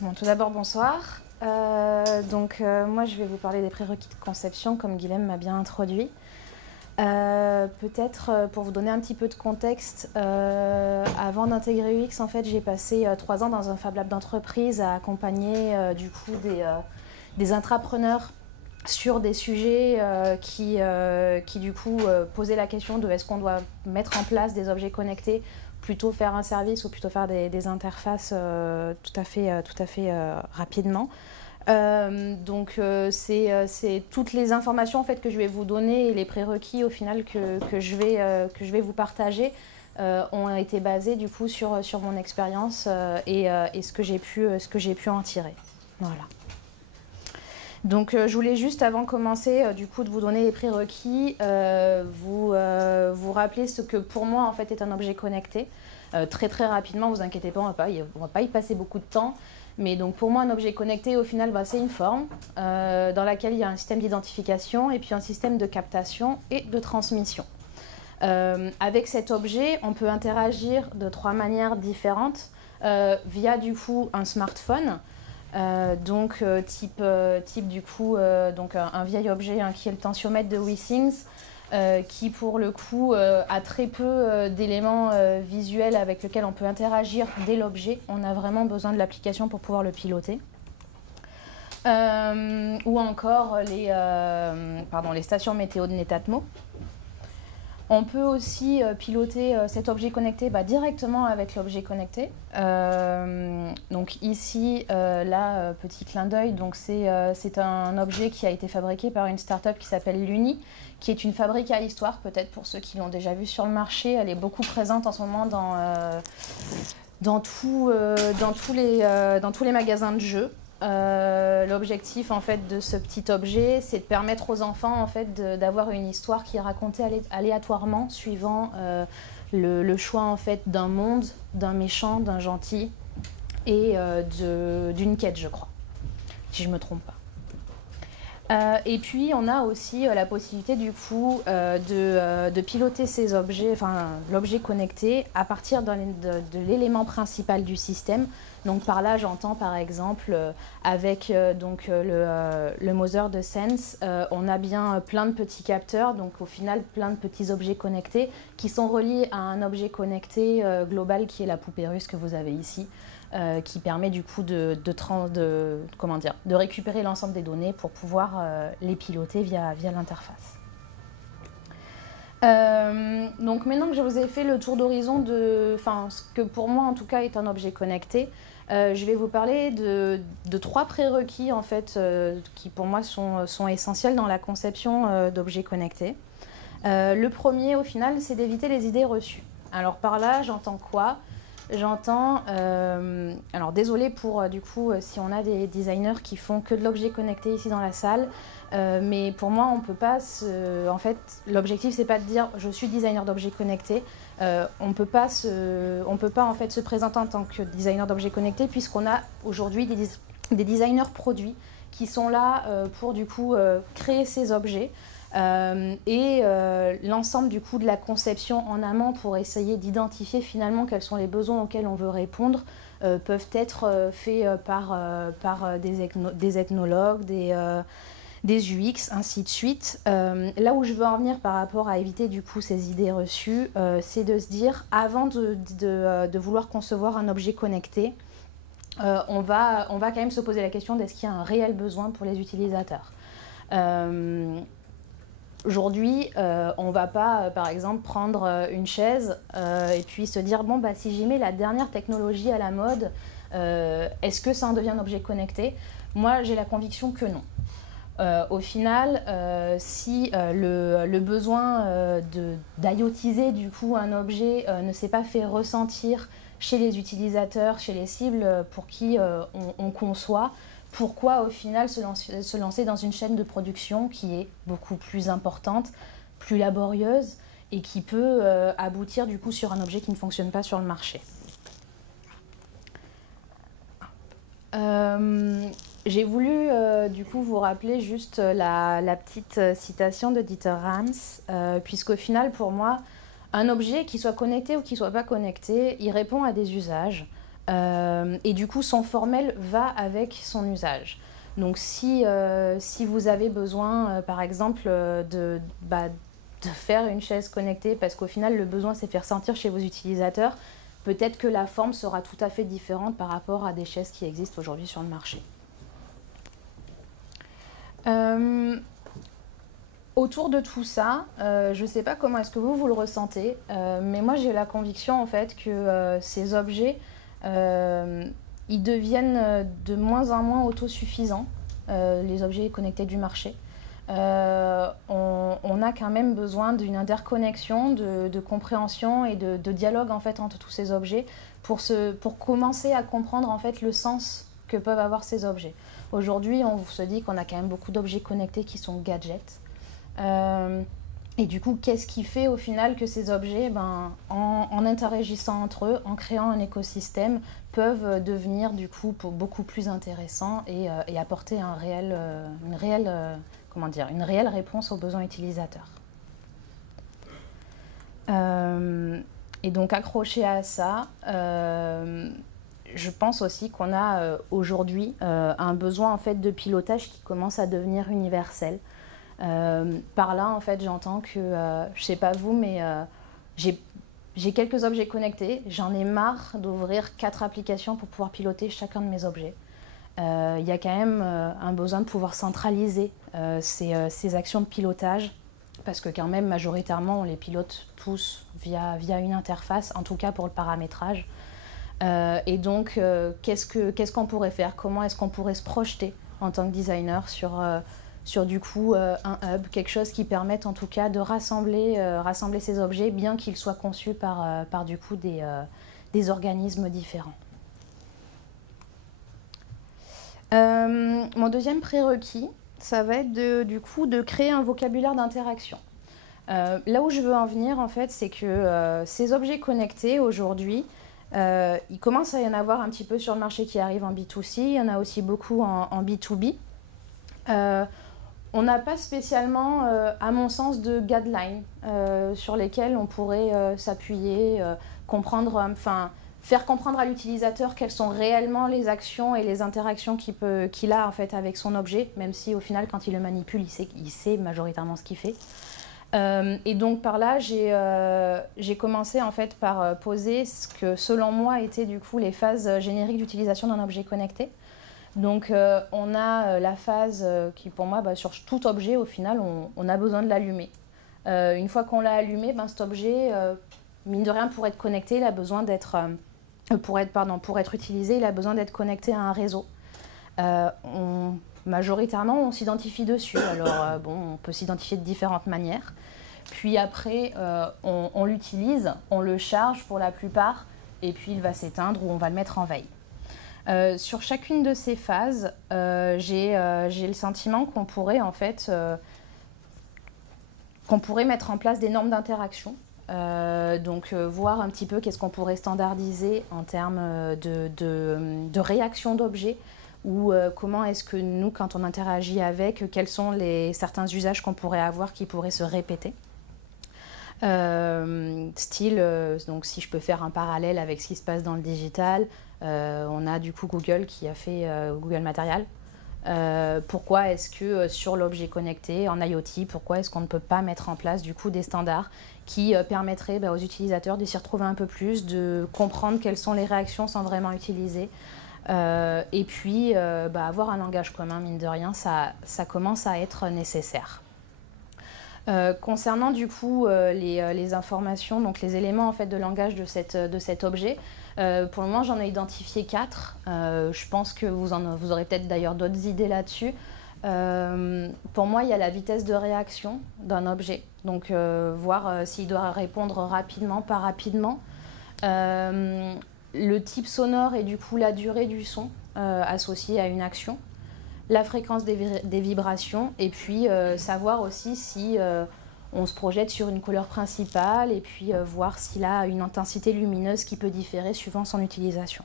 Bon, tout d'abord, bonsoir. Moi, je vais vous parler des prérequis de conception, comme Guilhem m'a bien introduit. Peut-être pour vous donner un petit peu de contexte, avant d'intégrer UX, en fait, j'ai passé 3 ans dans un Fab Lab d'entreprise à accompagner des intrapreneurs sur des sujets qui du coup posaient la question de est-ce qu'on doit mettre en place des objets connectés, plutôt faire un service ou plutôt faire des interfaces tout à fait rapidement. C'est toutes les informations en fait, que je vais vous donner et les prérequis au final que je vais vous partager ont été basés du coup sur mon expérience et ce que j'ai pu en tirer. Voilà. Donc je voulais juste avant de commencer du coup de vous donner les prérequis, vous rappeler ce que pour moi en fait est un objet connecté. Très rapidement, vous inquiétez pas, on va pas y passer beaucoup de temps. Mais donc pour moi, un objet connecté, au final, c'est une forme dans laquelle il y a un système d'identification et puis un système de captation et de transmission. Avec cet objet, on peut interagir de 3 manières différentes via du coup un smartphone, type du coup un vieil objet qui est le tensiomètre de WeThings, qui pour le coup a très peu d'éléments visuels avec lesquels on peut interagir dès l'objet. On a vraiment besoin de l'application pour pouvoir le piloter. Ou encore les stations météo de Netatmo. On peut aussi piloter cet objet connecté directement avec l'objet connecté. Donc ici, là, petit clin d'œil, c'est un objet qui a été fabriqué par une start-up qui s'appelle Luni, qui est une fabrique à histoire, peut-être pour ceux qui l'ont déjà vu sur le marché. Elle est beaucoup présente en ce moment dans tous les magasins de jeux. L'objectif en fait de ce petit objet, c'est de permettre aux enfants en fait d'avoir une histoire qui est racontée aléatoirement suivant le choix en fait d'un monde, d'un méchant, d'un gentil et d'une quête, je crois, si je me trompe pas. Et puis on a aussi la possibilité du coup de piloter ces objets, l'objet connecté à partir de l'élément principal du système. Donc par là j'entends par exemple avec le Mother de Sense, on a bien plein de petits capteurs, donc au final plein de petits objets connectés qui sont reliés à un objet connecté global qui est la poupée russe que vous avez ici. Qui permet du coup de récupérer l'ensemble des données pour pouvoir les piloter via l'interface. Donc maintenant que je vous ai fait le tour d'horizon de ce que pour moi en tout cas est un objet connecté, je vais vous parler de 3 prérequis en fait qui pour moi sont essentiels dans la conception d'objets connectés. Le premier au final, c'est d'éviter les idées reçues. Alors par là j'entends quoi ? J'entends, alors désolé pour du coup si on a des designers qui font que de l'objet connecté ici dans la salle, mais pour moi on peut pas en fait l'objectif c'est pas de dire je suis designer d'objets connectés, on peut pas en fait se présenter en tant que designer d'objets connectés puisqu'on a aujourd'hui des designers produits qui sont là pour du coup créer ces objets. L'ensemble du coup de la conception en amont pour essayer d'identifier finalement quels sont les besoins auxquels on veut répondre peuvent être faits par des ethnologues, des UX, ainsi de suite. Là où je veux en venir par rapport à éviter du coup ces idées reçues, c'est de se dire avant de vouloir concevoir un objet connecté, on va quand même se poser la question d'est-ce qu'il y a un réel besoin pour les utilisateurs. Aujourd'hui, on ne va pas, par exemple, prendre une chaise et puis se dire bon, si j'y mets la dernière technologie à la mode, est-ce que ça en devient un objet connecté ? Moi, j'ai la conviction que non. Au final, si le besoin d'IoTiser du coup un objet ne s'est pas fait ressentir chez les utilisateurs, chez les cibles pour qui on conçoit, pourquoi au final se lancer dans une chaîne de production qui est beaucoup plus importante, plus laborieuse et qui peut aboutir du coup sur un objet qui ne fonctionne pas sur le marché. J'ai voulu du coup vous rappeler juste la petite citation de Dieter Rams, puisqu'au final pour moi un objet qui soit connecté ou qui ne soit pas connecté, il répond à des usages. Et du coup, son formel va avec son usage. Donc si vous avez besoin, par exemple, de faire une chaise connectée, parce qu'au final, le besoin, c'est faire sentir chez vos utilisateurs, peut-être que la forme sera tout à fait différente par rapport à des chaises qui existent aujourd'hui sur le marché. Autour de tout ça, je ne sais pas comment est-ce que vous le ressentez, mais moi j'ai la conviction en fait que ces objets, ils deviennent de moins en moins autosuffisants, les objets connectés du marché. On a quand même besoin d'une interconnexion, de compréhension et de dialogue en fait entre tous ces objets pour commencer à comprendre en fait le sens que peuvent avoir ces objets. Aujourd'hui, on se dit qu'on a quand même beaucoup d'objets connectés qui sont gadgets. Et du coup, qu'est-ce qui fait au final que ces objets, en interagissant entre eux, en créant un écosystème, peuvent devenir du coup beaucoup plus intéressants et apporter une réelle réponse aux besoins utilisateurs. Et donc accroché à ça, je pense aussi qu'on a aujourd'hui un besoin en fait de pilotage qui commence à devenir universel. Par là, en fait, j'entends que, je sais pas vous, mais j'ai quelques objets connectés. J'en ai marre d'ouvrir 4 applications pour pouvoir piloter chacun de mes objets. Il y a quand même un besoin de pouvoir centraliser ces actions de pilotage, parce que quand même, majoritairement, on les pilote tous via une interface, en tout cas pour le paramétrage. Et donc, qu'est-ce qu'on pourrait faire? Comment est-ce qu'on pourrait se projeter en tant que designer sur du coup un hub, quelque chose qui permette en tout cas de rassembler ces objets, bien qu'ils soient conçus par du coup des organismes différents. Mon deuxième prérequis, ça va être du coup de créer un vocabulaire d'interaction. Là où je veux en venir en fait, c'est que ces objets connectés aujourd'hui, il commence à y en avoir un petit peu sur le marché qui arrive en B2C, il y en a aussi beaucoup en B2B. On n'a pas spécialement, à mon sens, de guidelines sur lesquels on pourrait s'appuyer, faire comprendre à l'utilisateur quelles sont réellement les actions et les interactions qu'il a en fait, avec son objet, même si au final, quand il le manipule, il sait majoritairement ce qu'il fait. Et donc par là, j'ai commencé en fait par poser ce que selon moi étaient du coup les phases génériques d'utilisation d'un objet connecté. Donc on a la phase qui pour moi, sur tout objet au final, on a besoin de l'allumer. Une fois qu'on l'a allumé, cet objet, mine de rien, pour être connecté, il a besoin d'être, pour être utilisé, il a besoin d'être connecté à un réseau. Majoritairement, on s'identifie dessus. Alors on peut s'identifier de différentes manières. Puis après, on l'utilise, on le charge pour la plupart, et puis il va s'éteindre ou on va le mettre en veille. Sur chacune de ces phases, j'ai le sentiment qu'on pourrait en fait mettre en place des normes d'interaction. Donc voir un petit peu qu'est-ce qu'on pourrait standardiser en termes de réaction d'objets, ou comment est-ce que nous, quand on interagit avec, quels sont certains usages qu'on pourrait avoir qui pourraient se répéter. Donc si je peux faire un parallèle avec ce qui se passe dans le digital, on a du coup Google qui a fait Google Material. Pourquoi est-ce que sur l'objet connecté en IoT, pourquoi est-ce qu'on ne peut pas mettre en place du coup des standards qui permettraient aux utilisateurs de s'y retrouver un peu plus, de comprendre quelles sont les réactions sans vraiment utiliser, et puis avoir un langage commun, mine de rien, ça commence à être nécessaire. Concernant du coup les informations, donc les éléments en fait de langage de cet objet, pour le moment j'en ai identifié 4. Je pense que vous aurez peut-être d'ailleurs d'autres idées là-dessus. Pour moi, il y a la vitesse de réaction d'un objet, donc voir s'il doit répondre rapidement, pas rapidement. Le type sonore et du coup la durée du son associé à une action. La fréquence des vibrations, et puis savoir aussi si on se projette sur une couleur principale, et puis voir s'il a une intensité lumineuse qui peut différer suivant son utilisation.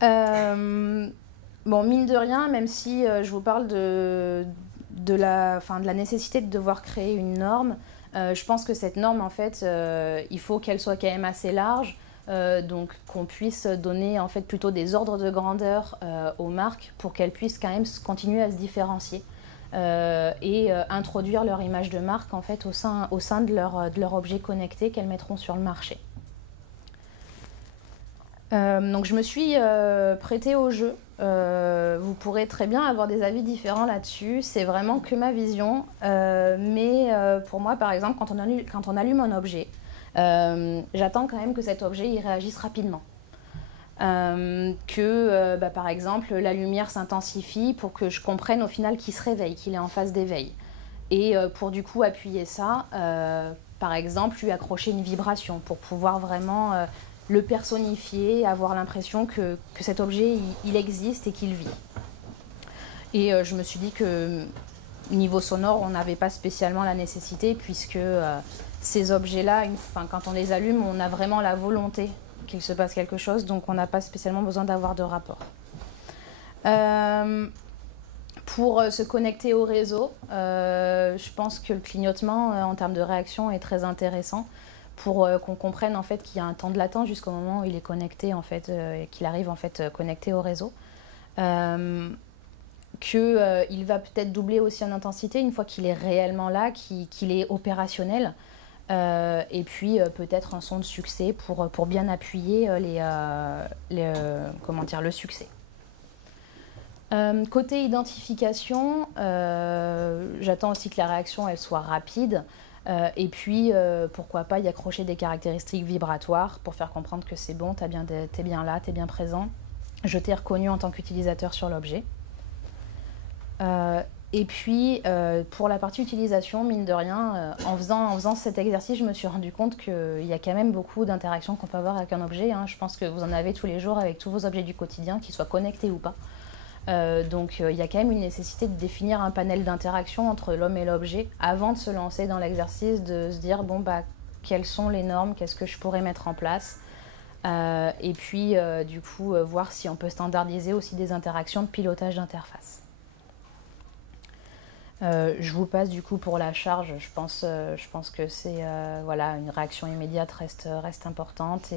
Mine de rien, même si je vous parle de la nécessité de devoir créer une norme, je pense que cette norme, en fait, il faut qu'elle soit quand même assez large, donc qu'on puisse donner en fait plutôt des ordres de grandeur aux marques pour qu'elles puissent quand même continuer à se différencier et introduire leur image de marque en fait au sein de leur objet connecté qu'elles mettront sur le marché. Donc je me suis prêtée au jeu. Vous pourrez très bien avoir des avis différents là-dessus. C'est vraiment que ma vision. Mais pour moi, par exemple, quand on allume un objet, j'attends quand même que cet objet il réagisse rapidement. Par exemple, la lumière s'intensifie pour que je comprenne au final qu'il se réveille, qu'il est en phase d'éveil. Et pour du coup appuyer ça, par exemple, lui accrocher une vibration pour pouvoir vraiment le personnifier, avoir l'impression que cet objet il existe et qu'il vit. Et je me suis dit que niveau sonore, on n'avait pas spécialement la nécessité puisque ces objets-là, quand on les allume, on a vraiment la volonté qu'il se passe quelque chose, donc on n'a pas spécialement besoin d'avoir de rapport. Pour se connecter au réseau, je pense que le clignotement en termes de réaction est très intéressant pour qu'on comprenne en fait qu'il y a un temps de latence jusqu'au moment où il est connecté en fait, et qu'il arrive en fait connecté au réseau. Qu'il va peut-être doubler aussi en intensité une fois qu'il est réellement là, qu'il est opérationnel. Et puis peut-être un son de succès pour bien appuyer le succès. Côté identification, j'attends aussi que la réaction elle soit rapide et puis pourquoi pas y accrocher des caractéristiques vibratoires pour faire comprendre que c'est bon, t'es bien là, t'es bien présent, je t'ai reconnu en tant qu'utilisateur sur l'objet. Et puis, pour la partie utilisation, mine de rien, en faisant cet exercice, je me suis rendu compte qu'il y a quand même beaucoup d'interactions qu'on peut avoir avec un objet. Je pense que vous en avez tous les jours avec tous vos objets du quotidien, qu'ils soient connectés ou pas. Donc, il y a quand même une nécessité de définir un panel d'interaction entre l'homme et l'objet avant de se lancer dans l'exercice de se dire, bon, bah, quelles sont les normes, qu'est-ce que je pourrais mettre en place et puis, du coup, voir si on peut standardiser aussi des interactions de pilotage d'interface. Je vous passe du coup pour la charge, je pense que c'est voilà, une réaction immédiate reste importante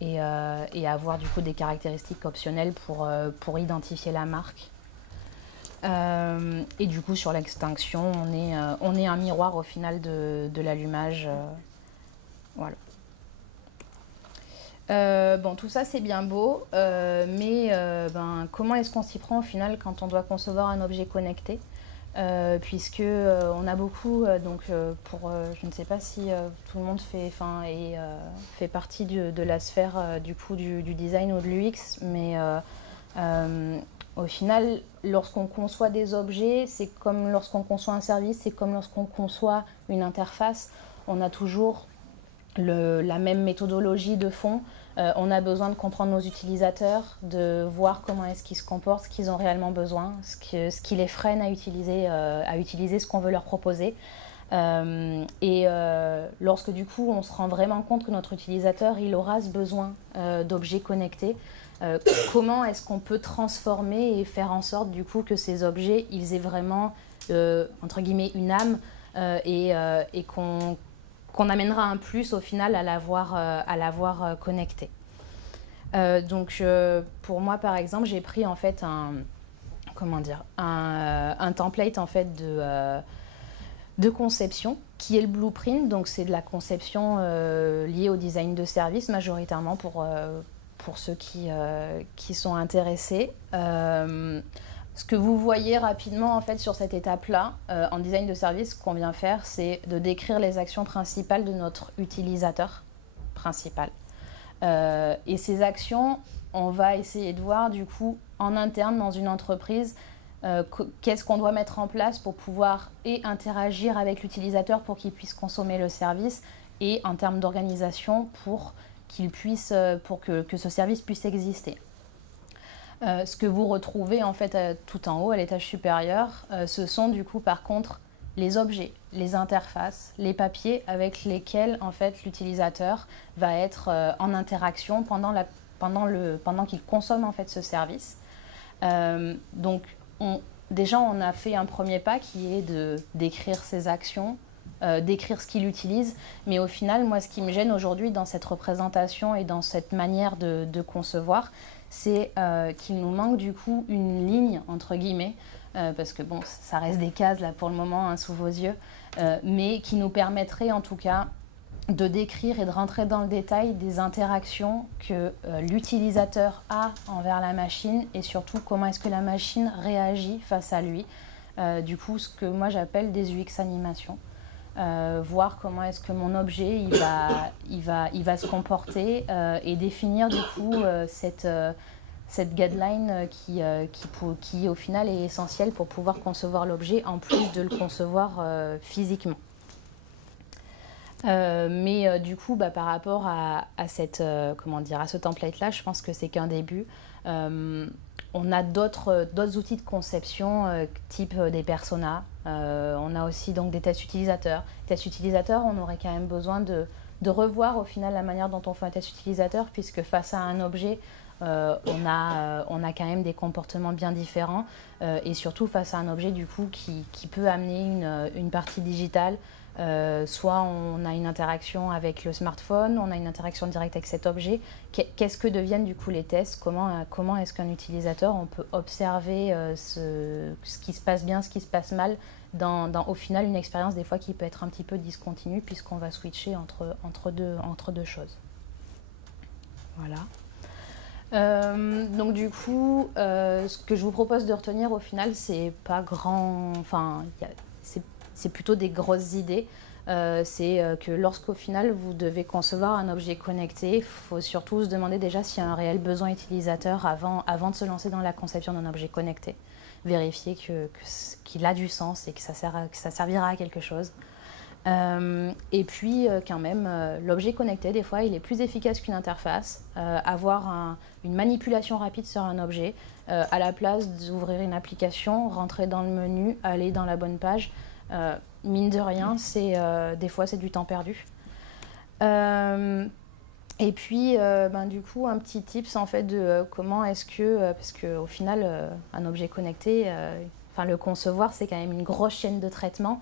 et avoir du coup des caractéristiques optionnelles pour identifier la marque. Et du coup sur l'extinction, on est un miroir au final de l'allumage. Voilà. Bon, tout ça c'est bien beau, mais comment est-ce qu'on s'y prend au final quand on doit concevoir un objet connecté ? Puisque on a beaucoup, je ne sais pas si tout le monde fait partie de la sphère du coup du design ou de l'UX, mais au final, lorsqu'on conçoit des objets, c'est comme lorsqu'on conçoit un service, c'est comme lorsqu'on conçoit une interface, on a toujours la même méthodologie de fond. On a besoin de comprendre nos utilisateurs, de voir comment est-ce qu'ils se comportent, ce qu'ils ont réellement besoin, ce qui les freine à utiliser ce qu'on veut leur proposer. Lorsque du coup on se rend vraiment compte que notre utilisateur il aura ce besoin d'objets connectés, comment est-ce qu'on peut transformer et faire en sorte du coup que ces objets ils aient vraiment entre guillemets une âme et qu'on amènera un plus au final à l'avoir connecté. Pour moi par exemple j'ai pris en fait un template en fait de conception qui est le blueprint, donc c'est de la conception liée au design de service majoritairement pour ceux qui sont intéressés. Ce que vous voyez rapidement en fait sur cette étape-là, en design de service, ce qu'on vient faire, c'est de décrire les actions principales de notre utilisateur principal. Et ces actions, on va essayer de voir du coup en interne dans une entreprise qu'est-ce qu'on doit mettre en place pour pouvoir interagir avec l'utilisateur pour qu'il puisse consommer le service et en termes d'organisation pour que ce service puisse exister. Ce que vous retrouvez en fait tout en haut à l'étage supérieur, ce sont du coup par contre les objets, les interfaces, les papiers avec lesquels en fait l'utilisateur va être en interaction pendant qu'il consomme en fait ce service. Donc déjà on a fait un premier pas qui est de décrire ces actions décrire ce qu'il utilise. Mais au final, moi, ce qui me gêne aujourd'hui dans cette représentation et dans cette manière de concevoir, c'est qu'il nous manque du coup une ligne, entre guillemets, parce que bon, ça reste des cases là pour le moment, hein, sous vos yeux, mais qui nous permettrait en tout cas de décrire et de rentrer dans le détail des interactions que l'utilisateur a envers la machine et surtout comment est-ce que la machine réagit face à lui. Du coup, ce que moi j'appelle des UX animations. Voir comment est-ce que mon objet il va se comporter et définir du coup cette guideline qui au final est essentielle pour pouvoir concevoir l'objet en plus de le concevoir physiquement. Du coup, par rapport à ce template-là, je pense que c'est qu'un début. On a d'autres outils de conception, type des personas. On a aussi donc des tests utilisateurs. Tests utilisateurs, on aurait quand même besoin de revoir au final la manière dont on fait un test utilisateur, puisque face à un objet, on a quand même des comportements bien différents. Et surtout face à un objet du coup qui peut amener une partie digitale. Soit on a une interaction avec le smartphone, on a une interaction directe avec cet objet. Qu'est-ce que deviennent du coup les tests? Comment est-ce qu'un utilisateur, on peut observer ce qui se passe bien, ce qui se passe mal dans au final une expérience des fois qui peut être un petit peu discontinue puisqu'on va switcher entre deux choses. Voilà. Donc du coup, ce que je vous propose de retenir au final, c'est pas grand... Enfin, c'est plutôt des grosses idées. C'est que lorsqu'au final vous devez concevoir un objet connecté, il faut surtout se demander déjà s'il y a un réel besoin utilisateur avant de se lancer dans la conception d'un objet connecté. Vérifier qu'il a du sens et que ça servira à quelque chose. Et puis quand même, l'objet connecté, des fois, il est plus efficace qu'une interface. Avoir une manipulation rapide sur un objet, à la place d'ouvrir une application, rentrer dans le menu, aller dans la bonne page, mine de rien, des fois c'est du temps perdu. Et puis du coup un petit tips en fait de comment est-ce que, parce qu'au final un objet connecté, le concevoir c'est quand même une grosse chaîne de traitement.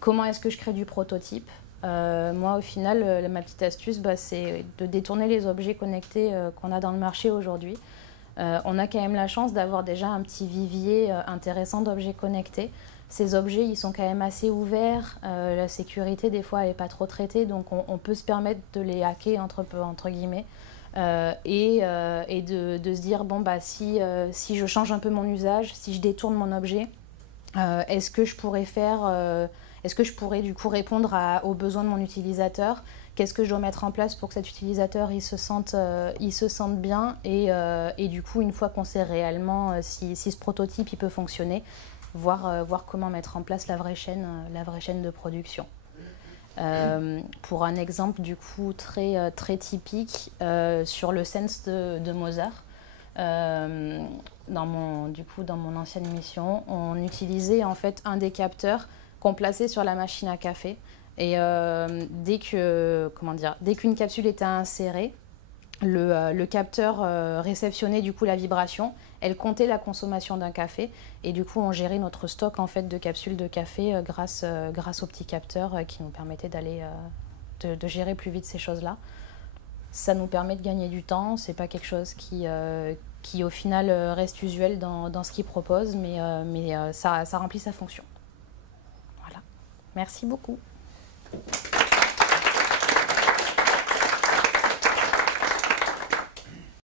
Comment est-ce que je crée du prototype? Moi au final ma petite astuce c'est de détourner les objets connectés qu'on a dans le marché aujourd'hui. On a quand même la chance d'avoir déjà un petit vivier intéressant d'objets connectés. Ces objets, ils sont quand même assez ouverts. La sécurité, des fois, elle n'est pas trop traitée. Donc, on peut se permettre de les hacker, entre guillemets. Et de se dire, si je change un peu mon usage, si je détourne mon objet, est-ce que je pourrais du coup répondre aux besoins de mon utilisateur? Qu'est-ce que je dois mettre en place pour que cet utilisateur il se sente bien et du coup, une fois qu'on sait réellement si ce prototype il peut fonctionner, voir comment mettre en place la vraie chaîne de production. Pour un exemple du coup très typique sur le Sense de Mozart, dans mon ancienne mission, on utilisait en fait un des capteurs qu'on plaçait sur la machine à café et dès qu'une capsule était insérée, le capteur réceptionnait du coup la vibration, elle comptait la consommation d'un café et du coup on gérait notre stock en fait de capsules de café grâce au petit capteur qui nous permettait de gérer plus vite ces choses-là. Ça nous permet de gagner du temps, c'est pas quelque chose qui au final reste usuel dans ce qu'il propose, mais ça remplit sa fonction. Voilà. Merci beaucoup.